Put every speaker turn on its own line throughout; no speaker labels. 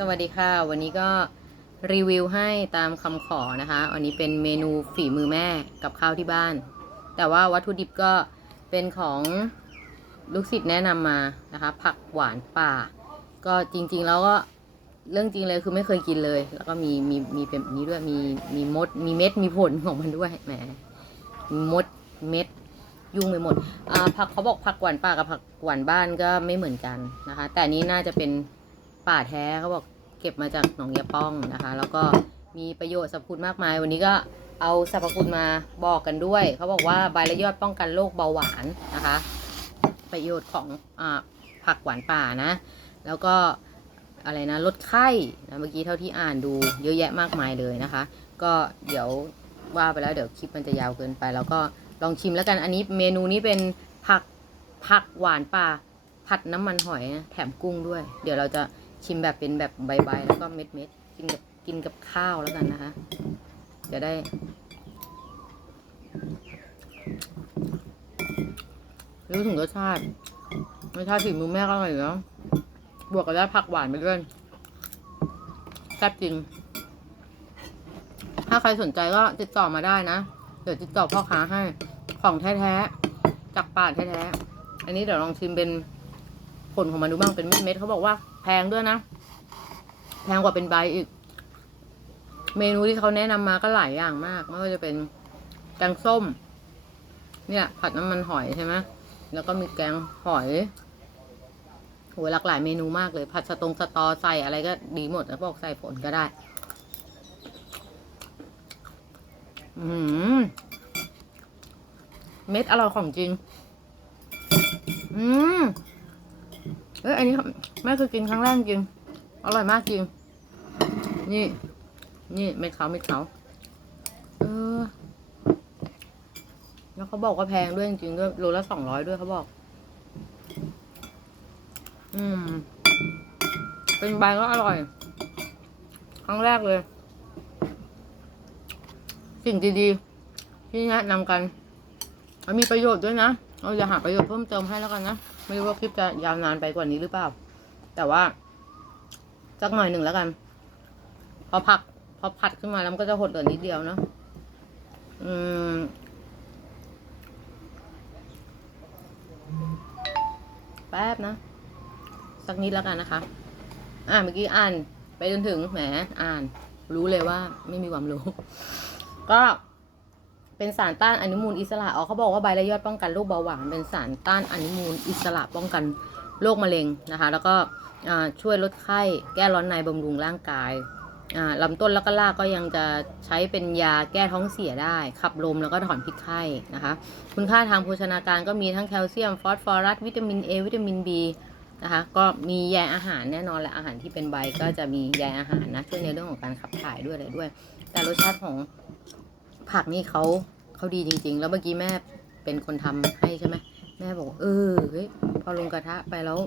สวัสดีค่ะ วันนี้ก็รีวิวให้ตามคำขอนะคะวันนี้เป็นเมนูฝีมือแม่กับข้าวที่บ้าน แต่ว่าวัตถุดิบก็เป็นของลูกศิษย์แนะนำมานะคะ ผักหวานป่า ก็จริงๆแล้วก็เรื่องจริงเลยคือไม่เคยกินเลย แล้วก็มีมีมีเป็นแบบนี้ด้วยมีมีมดมีเม็ดมีผลของมันด้วยแหมมดเม็ดยุ่งไปหมดอ่าผักเขาบอกผักหวานป่ากับผักหวานบ้านก็ไม่เหมือนกันนะคะ แต่นี้น่าจะเป็น ป่าแท้เขาบอกเก็บมาจากหนองยาป้องนะคะ แล้วก็มีประโยชน์สรรพคุณมากมาย วันนี้ก็เอาสรรพคุณมาบอกกันด้วย เขาบอกว่าใบและยอดป้องกันโรคเบาหวานนะคะ ประโยชน์ของอผักหวานป่านะ แล้วก็อะไรนะลดไข้นะเมื่อกี้เท่าที่อ่านดูเยอะแยะมากมายเลยนะคะ ก็เดี๋ยวว่าไปแล้วเดี๋ยวคลิปมันจะยาวเกินไป แล้วก็ลองชิมแล้วกันอันนี้เมนูนี้เป็นผักผักหวานป่าผัดน้ำมันหอยนะแถมกุ้งด้วย เดี๋ยวเราจะ ชิมแบบเป็นแบบใบๆแล้วก็เม็ดๆกินกับกินกับข้าวแล้วกันนะคะ จะได้ รู้ถึงรสชาติรสชาติฝีมือแม่ก็อร่อยแล้วบวกกับได้ผักหวานไปด้วยแซ่บจริง ถ้าใครสนใจก็ติดต่อมาได้นะ เดี๋ยวติดต่อพ่อค้าให้ ของแท้ๆจากป่าแท้ๆ อันนี้เดี๋ยวลองชิมเป็นผลของมันดูบ้างเป็นเม็ดๆเขาบอกว่า แพงด้วยนะ แพงกว่าเป็นใบอีก เมนูที่เขาแนะนำมาก็หลายอย่างมาก ไม่ว่าจะเป็นแกงส้ม เนี่ย ผัดน้ำมันหอยใช่ไหมแล้วก็มีแกงหอยโหหลากหลายเมนูมากเลย ผัดสตรงสตอใส่อะไรก็ดีหมดแล้วบอกใส่ผลก็ได้ อืมเม็ดอร่อยของจริง อืม เอ้ยอันนี้แม่เคยกินครั้งแรกจริง อร่อยมากจริง นี่ นี่เม็ดขาวเม็ดขาวเออ แล้วเขาบอกว่าแพงด้วยจริงๆด้วยโลละสองร้อยด้วยเขาบอก อืม เป็นใบก็อร่อย ครั้งแรกเลย สิ่งดีๆที่แนะนำกันมันมีประโยชน์ด้วยนะ เราจะหาประโยชน์เพิ่มเติมให้แล้วกันนะ ไม่รู้ว่าคลิปจะยาวนานไปกว่านี้หรือเปล่า แต่ว่าสักหน่อยหนึ่งแล้วกัน พอผัก พอผัดขึ้นมาแล้วมันก็จะหดเหลือนิดเดียวเนาะอืมแป๊บนะ สักนิดแล้วกันนะคะ อ่าเมื่อกี้อ่าน ไปจนถึงแหมอ่าน รู้เลยว่าไม่มีความรู้ ก็ เป็นสารต้านอนุมูลอิสระอ๋อเขาบอกว่าใบและยอดป้องกันโรคเบาหวาน เป็นสารต้านอนุมูลอิสระป้องกันโรคมะเร็งนะคะ แล้วก็ช่วยลดไข้แก้ร้อนในบำรุงร่างกายลำต้นแล้วก็รากก็ยังจะใช้เป็นยาแก้ท้องเสียได้ ขับลมแล้วก็ถอนพิษไข้นะคะ คุณค่าทางโภชนาการก็มีทั้งแคลเซียม ฟอสฟอรัส วิตามิน A วิตามิน B นะคะ ก็มีใยอาหารแน่นอนและอาหารที่เป็นใบก็จะมีใยอาหารนะช่วยในเรื่องของการขับถ่ายด้วยอะไรด้วย แต่รสชาติของผักนี่เขา เขาดีจริง ๆ แล้วเมื่อกี้แม่เป็นคนทำให้ใช่ไหมแม่บอก เออเฮ้ยพอลงกระทะไปแล้ว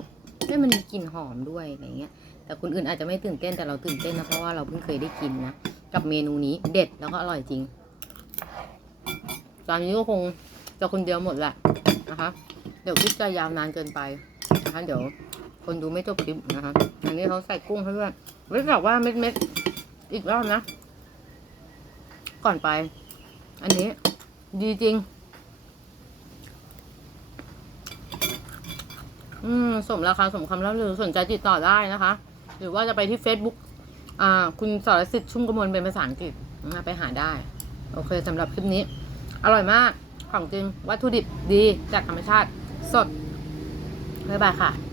เฮ้ยมันมีกลิ่นหอมด้วยอะไรเงี้ย แต่คนอื่นอาจจะไม่ตื่นเต้นแต่เราตื่นเต้นนะเพราะว่าเราเพิ่งเคยได้กินนะกับเมนูนี้เด็ดแล้วก็อร่อยจริงตอนนี้ก็คงจะคนเดียวหมดแหละนะคะ เดี๋ยวคลิปจะยาวนานเกินไปนะคะเดี๋ยวคนดูไม่จบคลิปนะคะอันนี้เขาใส่กุ้งให้ด้วยเว้ยบอกว่าเม็ดเม็ดๆอีกรอบนะ ก่อนไป อันนี้ ดีจริง อืม สมราคาสมคำแล้วหรือสนใจติดต่อได้นะคะ หรือว่าจะไปที่ Facebook อ่า คุณสรสิทธิ์ชุ่มกมลเป็นภาษาอังกฤษนะไปหาได้ โอเคสำหรับคลิปนี้ อร่อยมาก ของจริง วัตถุดิบดีจากธรรมชาติ สด บ๊ายบายค่ะ